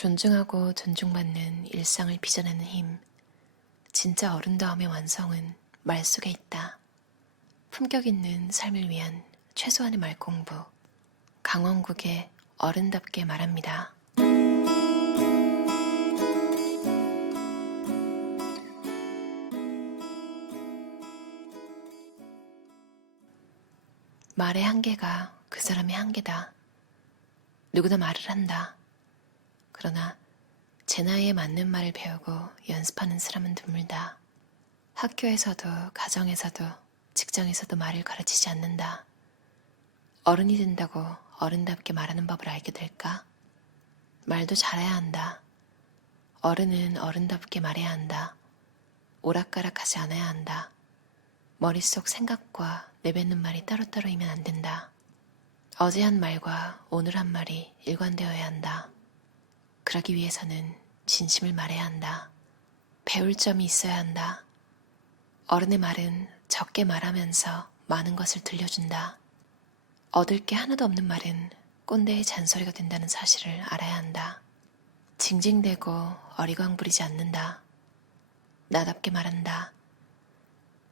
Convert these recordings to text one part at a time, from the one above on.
존중하고 존중받는 일상을 빚어내는 힘. 진짜 어른다움의 완성은 말 속에 있다. 품격 있는 삶을 위한 최소한의 말 공부. 강원국의 어른답게 말합니다. 말의 한계가 그 사람의 한계다. 누구나 말을 한다. 그러나 제 나이에 맞는 말을 배우고 연습하는 사람은 드물다. 학교에서도 가정에서도 직장에서도 말을 가르치지 않는다. 어른이 된다고 어른답게 말하는 법을 알게 될까? 말도 잘해야 한다. 어른은 어른답게 말해야 한다. 오락가락하지 않아야 한다. 머릿속 생각과 내뱉는 말이 따로따로이면 안 된다. 어제 한 말과 오늘 한 말이 일관되어야 한다. 그러기 위해서는 진심을 말해야 한다. 배울 점이 있어야 한다. 어른의 말은 적게 말하면서 많은 것을 들려준다. 얻을 게 하나도 없는 말은 꼰대의 잔소리가 된다는 사실을 알아야 한다. 징징대고 어리광 부리지 않는다. 나답게 말한다.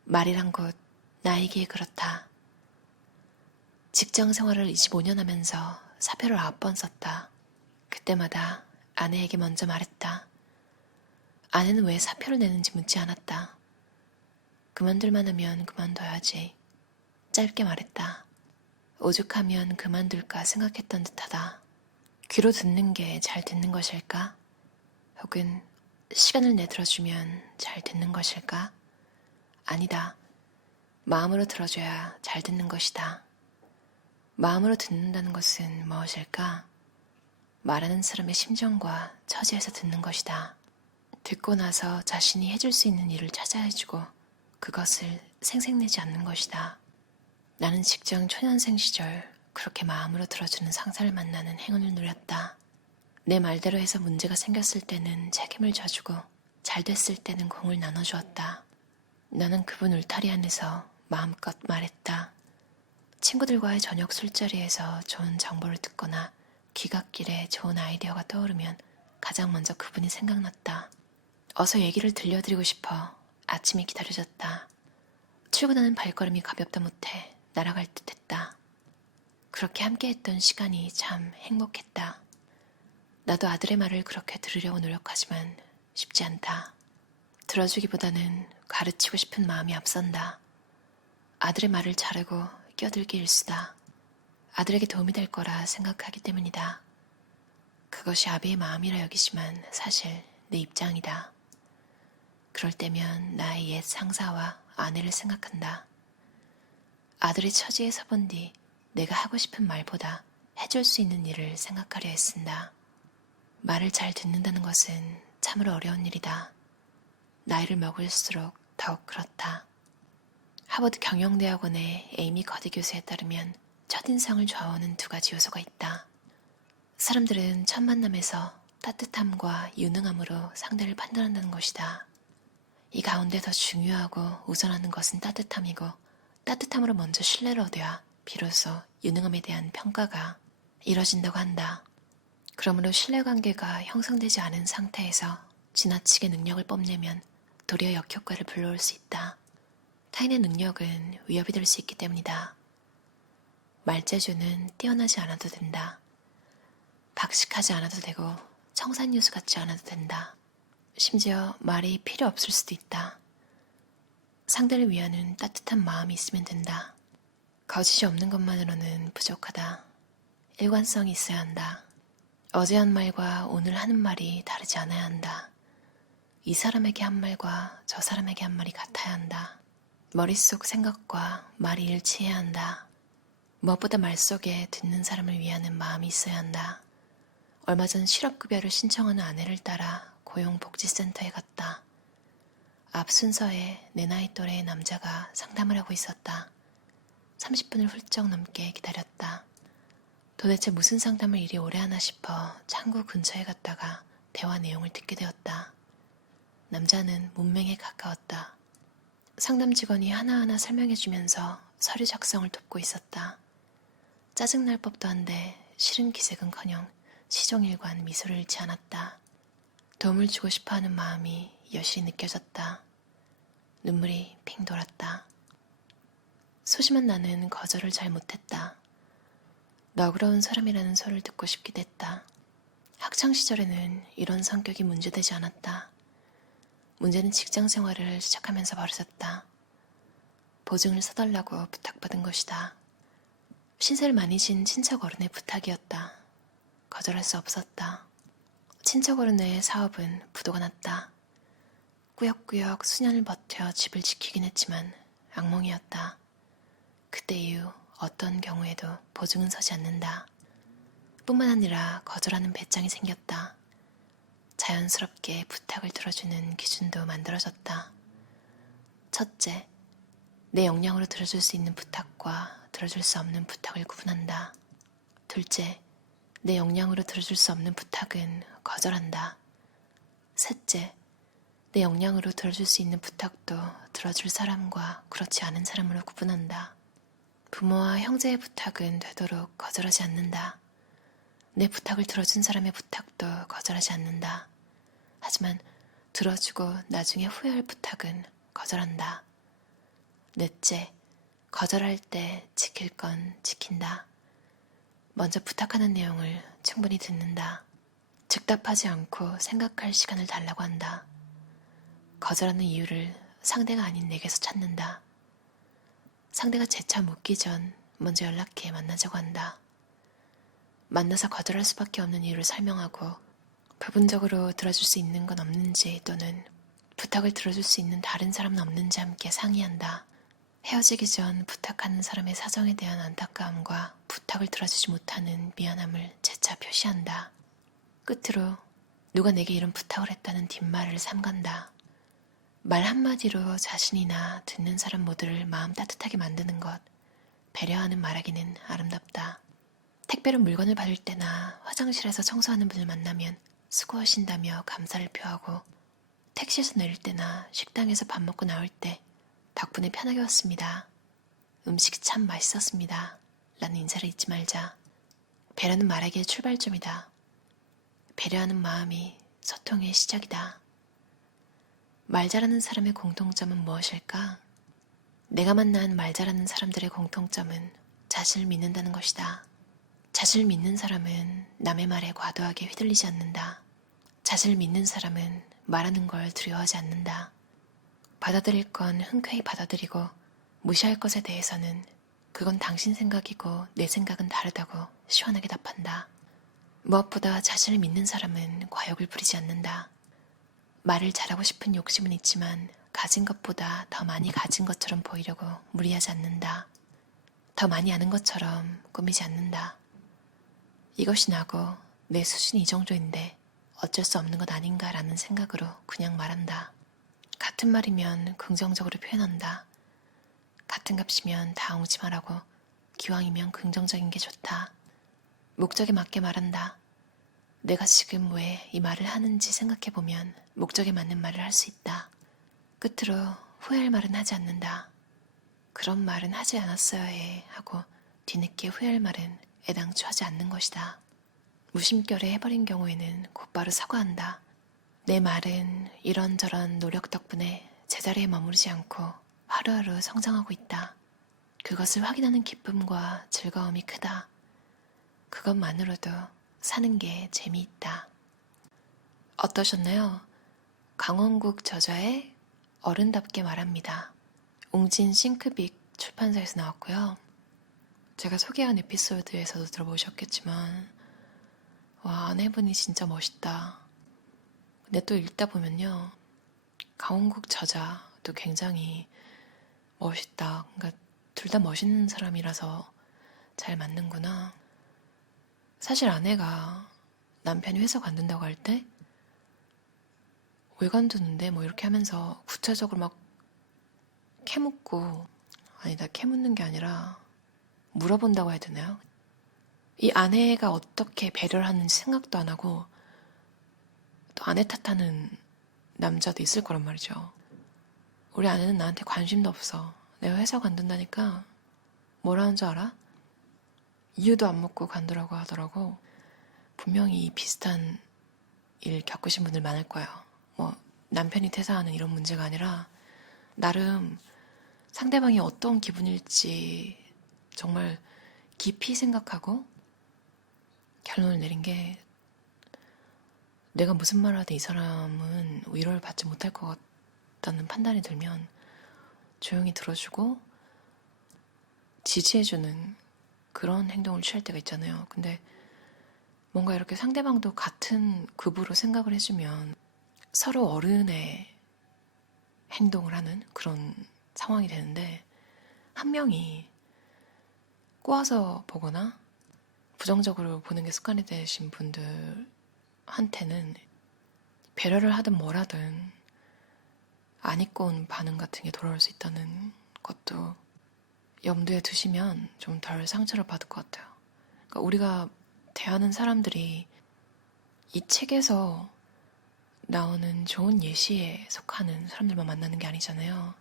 말이란 곧 나이기에 그렇다. 직장 생활을 25년 하면서 사표를 9번 썼다. 그때마다 아내에게 먼저 말했다. 아내는 왜 사표를 내는지 묻지 않았다. 그만둘만 하면 그만둬야지. 짧게 말했다. 오죽하면 그만둘까 생각했던 듯하다. 귀로 듣는 게 잘 듣는 것일까? 혹은 시간을 내들어주면 잘 듣는 것일까? 아니다. 마음으로 들어줘야 잘 듣는 것이다. 마음으로 듣는다는 것은 무엇일까? 말하는 사람의 심정과 처지에서 듣는 것이다. 듣고 나서 자신이 해줄 수 있는 일을 찾아 해주고 그것을 생색내지 않는 것이다. 나는 직장 초년생 시절 그렇게 마음으로 들어주는 상사를 만나는 행운을 누렸다. 내 말대로 해서 문제가 생겼을 때는 책임을 져주고 잘 됐을 때는 공을 나눠주었다. 나는 그분 울타리 안에서 마음껏 말했다. 친구들과의 저녁 술자리에서 좋은 정보를 듣거나 귀갓길에 좋은 아이디어가 떠오르면 가장 먼저 그분이 생각났다. 어서 얘기를 들려드리고 싶어 아침이 기다려졌다. 출근하는 발걸음이 가볍다 못해 날아갈 듯했다. 그렇게 함께했던 시간이 참 행복했다. 나도 아들의 말을 그렇게 들으려고 노력하지만 쉽지 않다. 들어주기보다는 가르치고 싶은 마음이 앞선다. 아들의 말을 자르고 끼어들기 일수다. 아들에게 도움이 될 거라 생각하기 때문이다. 그것이 아비의 마음이라 여기지만 사실 내 입장이다. 그럴 때면 나의 옛 상사와 아내를 생각한다. 아들의 처지에 서본 뒤 내가 하고 싶은 말보다 해줄 수 있는 일을 생각하려 애쓴다. 말을 잘 듣는다는 것은 참으로 어려운 일이다. 나이를 먹을수록 더욱 그렇다. 하버드 경영대학원의 에이미 커디 교수에 따르면 첫인상을 좌우하는 2가지 요소가 있다. 사람들은 첫 만남에서 따뜻함과 유능함으로 상대를 판단한다는 것이다. 이 가운데 더 중요하고 우선하는 것은 따뜻함이고 따뜻함으로 먼저 신뢰를 얻어야 비로소 유능함에 대한 평가가 이뤄진다고 한다. 그러므로 신뢰관계가 형성되지 않은 상태에서 지나치게 능력을 뽐내면 도리어 역효과를 불러올 수 있다. 타인의 능력은 위협이 될 수 있기 때문이다. 말재주는 뛰어나지 않아도 된다. 박식하지 않아도 되고 청산유수 같지 않아도 된다. 심지어 말이 필요 없을 수도 있다. 상대를 위하는 따뜻한 마음이 있으면 된다. 거짓이 없는 것만으로는 부족하다. 일관성이 있어야 한다. 어제 한 말과 오늘 하는 말이 다르지 않아야 한다. 이 사람에게 한 말과 저 사람에게 한 말이 같아야 한다. 머릿속 생각과 말이 일치해야 한다. 무엇보다 말 속에 듣는 사람을 위하는 마음이 있어야 한다. 얼마 전 실업급여를 신청하는 아내를 따라 고용복지센터에 갔다. 앞 순서에 내 나이 또래의 남자가 상담을 하고 있었다. 30분을 훌쩍 넘게 기다렸다. 도대체 무슨 상담을 이리 오래 하나 싶어 창구 근처에 갔다가 대화 내용을 듣게 되었다. 남자는 문맹에 가까웠다. 상담 직원이 하나하나 설명해주면서 서류 작성을 돕고 있었다. 짜증날 법도 한데 싫은 기색은커녕 시종일관 미소를 잃지 않았다. 도움을 주고 싶어하는 마음이 여실히 느껴졌다. 눈물이 핑 돌았다. 소심한 나는 거절을 잘 못했다. 너그러운 사람이라는 소리를 듣고 싶기도 했다. 학창시절에는 이런 성격이 문제되지 않았다. 문제는 직장 생활을 시작하면서 벌어졌다. 보증을 써달라고 부탁받은 것이다. 신세를 많이 진 친척 어른의 부탁이었다. 거절할 수 없었다. 친척 어른의 사업은 부도가 났다. 꾸역꾸역 수년을 버텨 집을 지키긴 했지만 악몽이었다. 그때 이후 어떤 경우에도 보증은 서지 않는다. 뿐만 아니라 거절하는 배짱이 생겼다. 자연스럽게 부탁을 들어주는 기준도 만들어졌다. 첫째, 내 역량으로 들어줄 수 있는 부탁과 들어줄 수 없는 부탁을 구분한다. 둘째, 내 역량으로 들어줄 수 없는 부탁은 거절한다. 셋째, 내 역량으로 들어줄 수 있는 부탁도 들어줄 사람과 그렇지 않은 사람으로 구분한다. 부모와 형제의 부탁은 되도록 거절하지 않는다. 내 부탁을 들어준 사람의 부탁도 거절하지 않는다. 하지만 들어주고 나중에 후회할 부탁은 거절한다. 넷째, 거절할 때 지킬 건 지킨다. 먼저 부탁하는 내용을 충분히 듣는다. 즉답하지 않고 생각할 시간을 달라고 한다. 거절하는 이유를 상대가 아닌 내게서 찾는다. 상대가 재차 묻기 전 먼저 연락해 만나자고 한다. 만나서 거절할 수밖에 없는 이유를 설명하고 부분적으로 들어줄 수 있는 건 없는지 또는 부탁을 들어줄 수 있는 다른 사람은 없는지 함께 상의한다. 헤어지기 전 부탁하는 사람의 사정에 대한 안타까움과 부탁을 들어주지 못하는 미안함을 재차 표시한다. 끝으로 누가 내게 이런 부탁을 했다는 뒷말을 삼간다. 말 한마디로 자신이나 듣는 사람 모두를 마음 따뜻하게 만드는 것, 배려하는 말하기는 아름답다. 택배로 물건을 받을 때나 화장실에서 청소하는 분을 만나면 수고하신다며 감사를 표하고 택시에서 내릴 때나 식당에서 밥 먹고 나올 때 덕분에 편하게 왔습니다. 음식이 참 맛있었습니다. 라는 인사를 잊지 말자. 배려는 말하기의 출발점이다. 배려하는 마음이 소통의 시작이다. 말 잘하는 사람의 공통점은 무엇일까? 내가 만난 말 잘하는 사람들의 공통점은 자신을 믿는다는 것이다. 자신을 믿는 사람은 남의 말에 과도하게 휘둘리지 않는다. 자신을 믿는 사람은 말하는 걸 두려워하지 않는다. 받아들일 건 흔쾌히 받아들이고 무시할 것에 대해서는 그건 당신 생각이고 내 생각은 다르다고 시원하게 답한다. 무엇보다 자신을 믿는 사람은 과욕을 부리지 않는다. 말을 잘하고 싶은 욕심은 있지만 가진 것보다 더 많이 가진 것처럼 보이려고 무리하지 않는다. 더 많이 아는 것처럼 꾸미지 않는다. 이것이 나고 내 수준이 이 정도인데 어쩔 수 없는 것 아닌가라는 생각으로 그냥 말한다. 같은 말이면 긍정적으로 표현한다. 같은 값이면 다 옹지말하고 기왕이면 긍정적인 게 좋다. 목적에 맞게 말한다. 내가 지금 왜 이 말을 하는지 생각해보면 목적에 맞는 말을 할 수 있다. 끝으로 후회할 말은 하지 않는다. 그런 말은 하지 않았어야 해 하고 뒤늦게 후회할 말은 애당초 하지 않는 것이다. 무심결에 해버린 경우에는 곧바로 사과한다. 내 말은 이런저런 노력 덕분에 제자리에 머무르지 않고 하루하루 성장하고 있다. 그것을 확인하는 기쁨과 즐거움이 크다. 그것만으로도 사는 게 재미있다. 어떠셨나요? 강원국 저자의 어른답게 말합니다. 웅진 싱크빅 출판사에서 나왔고요. 제가 소개한 에피소드에서도 들어보셨겠지만 와, 아내분이 진짜 멋있다. 근데 또 읽다 보면요. 강원국 저자도 굉장히 멋있다. 그러니까 둘 다 멋있는 사람이라서 잘 맞는구나. 사실 아내가 남편이 회사 관둔다고 할 때 왜 관두는데 뭐 이렇게 하면서 구체적으로 막 캐묻고 아니다 캐묻는 게 아니라 물어본다고 해야 되나요? 이 아내가 어떻게 배려를 하는지 생각도 안 하고 또 아내 탓하는 남자도 있을 거란 말이죠. 우리 아내는 나한테 관심도 없어. 내가 회사 관둔다니까 뭐라는 줄 알아? 이유도 안 묻고 관두라고 하더라고. 분명히 비슷한 일 겪으신 분들 많을 거예요. 뭐 남편이 퇴사하는 이런 문제가 아니라 나름 상대방이 어떤 기분일지 정말 깊이 생각하고 결론을 내린 게 내가 무슨 말을 하든 이 사람은 위로를 받지 못할 것 같다는 판단이 들면 조용히 들어주고 지지해주는 그런 행동을 취할 때가 있잖아요. 근데 뭔가 이렇게 상대방도 같은 급으로 생각을 해주면 서로 어른의 행동을 하는 그런 상황이 되는데 한 명이 꼬아서 보거나 부정적으로 보는 게 습관이 되신 분들한테는 배려를 하든 뭘 하든 안 입고 온 반응 같은 게 돌아올 수 있다는 것도 염두에 두시면 좀 덜 상처를 받을 것 같아요. 그러니까 우리가 대하는 사람들이 이 책에서 나오는 좋은 예시에 속하는 사람들만 만나는 게 아니잖아요.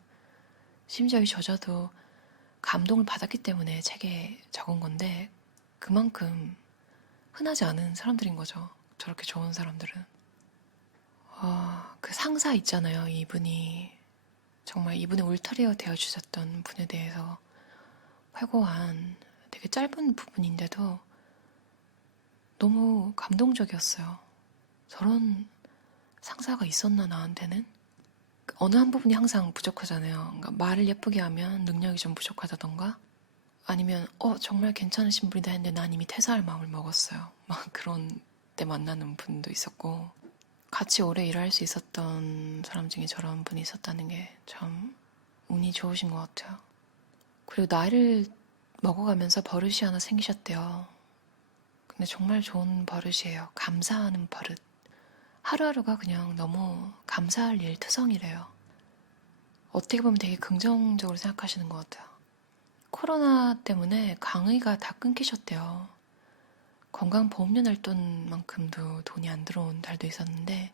심지어 이 저자도 감동을 받았기 때문에 책에 적은 건데 그만큼 흔하지 않은 사람들인 거죠. 저렇게 좋은 사람들은. 그 상사 있잖아요. 이분이 정말 이분의 울타리가 되어주셨던 분에 대해서 회고한 되게 짧은 부분인데도 너무 감동적이었어요. 저런 상사가 있었나 나한테는? 어느 한 부분이 항상 부족하잖아요. 그러니까 말을 예쁘게 하면 능력이 좀 부족하다던가 아니면 정말 괜찮으신 분이다 했는데 난 이미 퇴사할 마음을 먹었어요. 막 그런 때 만나는 분도 있었고 같이 오래 일할 수 있었던 사람 중에 저런 분이 있었다는 게 참 운이 좋으신 것 같아요. 그리고 나이를 먹어가면서 버릇이 하나 생기셨대요. 근데 정말 좋은 버릇이에요. 감사하는 버릇. 하루하루가 그냥 너무 감사할 일 투성이래요. 어떻게 보면 되게 긍정적으로 생각하시는 것 같아요. 코로나 때문에 강의가 다 끊기셨대요. 건강보험료 낼 돈만큼도 돈이 안 들어온 달도 있었는데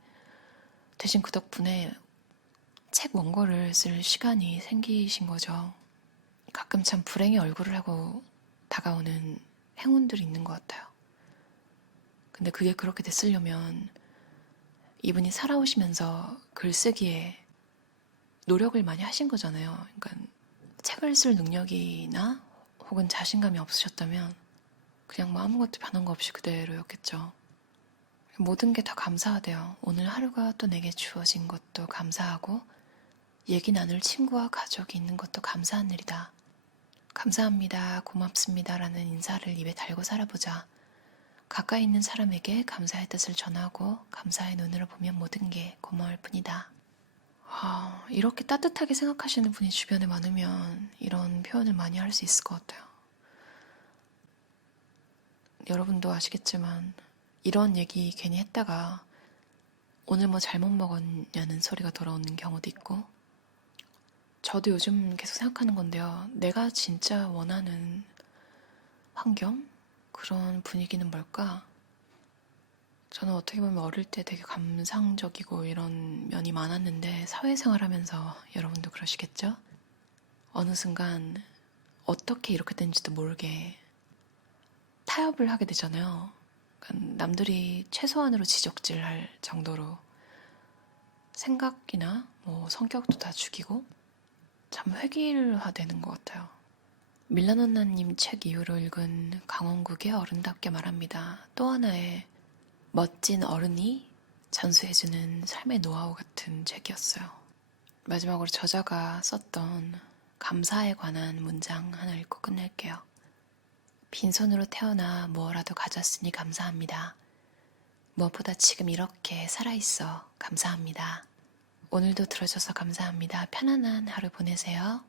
대신 그 덕분에 책 원고를 쓸 시간이 생기신 거죠. 가끔 참 불행의 얼굴을 하고 다가오는 행운들이 있는 것 같아요. 근데 그게 그렇게 됐으려면 이분이 살아오시면서 글쓰기에 노력을 많이 하신 거잖아요. 그러니까 책을 쓸 능력이나 혹은 자신감이 없으셨다면 그냥 뭐 아무것도 변한 거 없이 그대로였겠죠. 모든 게 다 감사하대요. 오늘 하루가 또 내게 주어진 것도 감사하고 얘기 나눌 친구와 가족이 있는 것도 감사한 일이다. 감사합니다, 고맙습니다 라는 인사를 입에 달고 살아보자. 가까이 있는 사람에게 감사의 뜻을 전하고 감사의 눈으로 보면 모든 게 고마울 뿐이다. 이렇게 따뜻하게 생각하시는 분이 주변에 많으면 이런 표현을 많이 할 수 있을 것 같아요. 여러분도 아시겠지만 이런 얘기 괜히 했다가 오늘 뭐 잘못 먹었냐는 소리가 돌아오는 경우도 있고 저도 요즘 계속 생각하는 건데요. 내가 진짜 원하는 환경? 그런 분위기는 뭘까? 저는 어떻게 보면 어릴 때 되게 감상적이고 이런 면이 많았는데 사회생활 하면서 여러분도 그러시겠죠? 어느 순간 어떻게 이렇게 된지도 모르게 타협을 하게 되잖아요. 그러니까 남들이 최소한으로 지적질할 정도로 생각이나 뭐 성격도 다 죽이고 참 획일화되는 것 같아요. 밀라노나님 책 이후로 읽은 강원국의 어른답게 말합니다. 또 하나의 멋진 어른이 전수해주는 삶의 노하우 같은 책이었어요. 마지막으로 저자가 썼던 감사에 관한 문장 하나 읽고 끝낼게요. 빈손으로 태어나 뭐라도 가졌으니 감사합니다. 무엇보다 지금 이렇게 살아있어 감사합니다. 오늘도 들어줘서 감사합니다. 편안한 하루 보내세요.